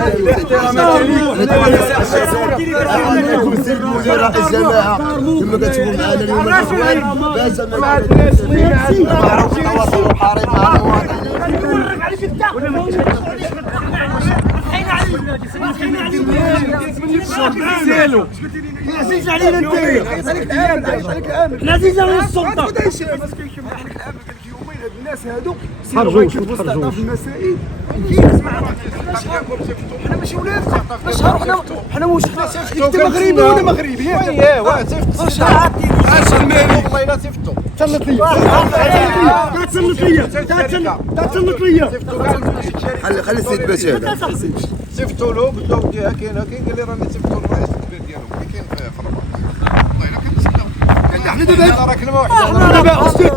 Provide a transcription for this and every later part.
رئيس جماعه كما كتشوفوا معنا اليوم الاخوان باش معروف التواصل الحريص مع المواطنين. عزيز علينا انت، عزيز علينا السلطه. الناس هادو خرجوا في المسائل. حنا ماشي ولاد، حنا واش انت مغربي ولا مغربي؟ ايوا والله لا صيفطوا تسلط ليا تسلط ليا خلي السيد باش هذا صيفطوا له بداو كاين قال لي راني صيفطوا للرئيس الكبير ديالهم اللي كاين في الرباط. والله الا كنسناو حنا دابا راه كلمه واحده دابا استاذ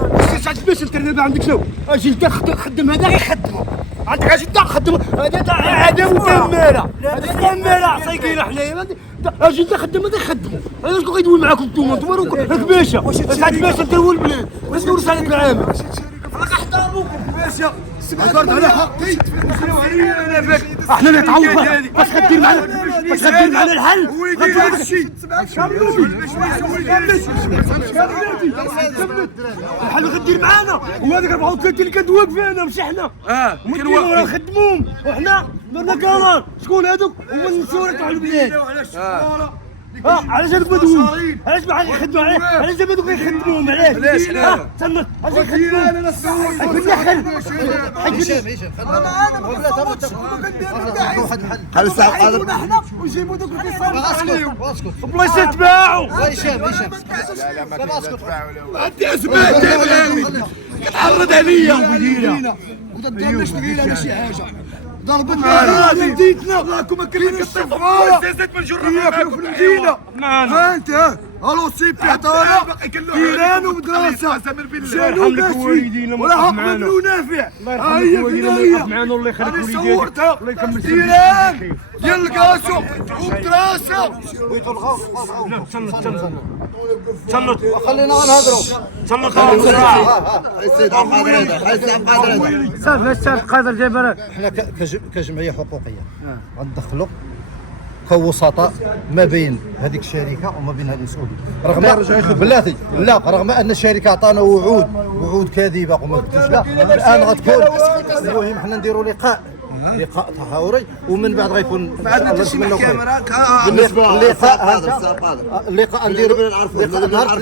باش انت دابا عندك شنو؟ اجي انت خدم هذا يخدمه، عندك اجي انت خدم هذا مدمره، هذا مدمره سايقين حنايا، اجي انت خدم هذا يخدمه، انا شكون غيدوي معاكم انتوما راك باشا، سعد باشا انت هو البلاد، واش ندور عليك العامل؟ راك احترموكم باشا، هضرت على حقي، احنا اللي تعوضنا، باش غدير معنا الحل، غدير الشيء، الحل غدير معانا، وهذاك 34 اللي كندواق فينا ماشي حنا، كنواقفين نخدموهم، وحنا درنا كرار، شكون هذوك؟ هما المسؤولين تاع البلاد. علاش هذوك بدوي؟ علاش ما يخدموا عليه؟ علاش هذوك يخدموهم علاش؟ تسمى علاش يخدموهم؟ خلي الساعه قادر ويجيبوا دوك اللي صاروا عليهم بلايص يتباعوا. لا اسكت عندي اسماء كتعرض عليا وتضربناش ثقيله على شي حاجه، ضربتنا رديتنا راكم كلين الصفاره زيت من جره في المدينه معانا انت الو سيبي عطانا كيران ومدرسه شنو الوالدين ولا حق منو نافع. هي الوالدين معانا الله يخليك وليدي الله يكمل كيران ديال الكاسو ومدرسه تسنط خلينا نهضروا السيد عبد القادر هذا السيد عبد القادر هذا صافي السيد القادر جابر. احنا كجمعيه حقوقيه غندخلوا كوسطاء ما بين هذيك الشركه وما بين هذا المسؤولين، رغم بلاتي لا رغم ان الشركه عطانا وعود كاذبه وما كنتوش لا الان غتكون. المهم حنا نديروا لقاء تحاوري ومن بعد غيكون بعد نتسمع كاميرا اللقاء نديروا نهار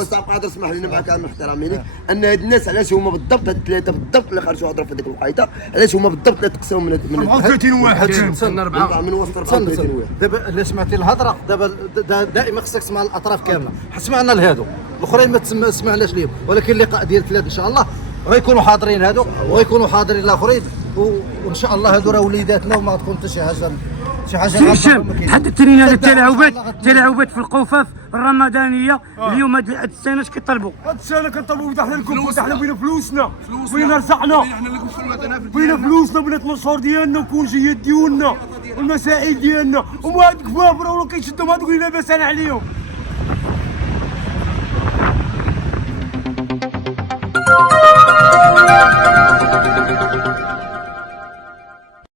الساعه قادر اسمح لنا مع كامل احترامي ان هاد الناس علاش هما بالضبط هاد الثلاثه بالضبط اللي خرجوا هضروا في هذيك الوقيته، علاش هما بالضبط اللي تقسموا من 34 واحد من وسط 34 واحد. دابا الا سمعتي الهضره دابا دائما خصك تسمع الاطراف كامله، سمعنا لهادو الاخرين ما تسمعناش ليهم، ولكن اللقاء ديال ثلاث ان شاء الله غيكونوا حاضرين هادو وغيكونوا حاضرين الاخرين، وان شاء الله هادو راه وليداتنا وما تكون حتى شي حاجه هشام حدثتني على التلاعبات في القفاف الرمضانيه. اليوم هاد السنه اش كيطلبوا؟ هاد السنه كنطلبوا حنا الكفوف، حنا بغينا فلوسنا، بغينا رزقنا، بغينا فلوسنا، بغينا المنصور ديالنا وكونجيات ديالنا والمسائل ديالنا، وما هاد الكفاف راه كيشدوا هادوك اللي لاباس عليهم.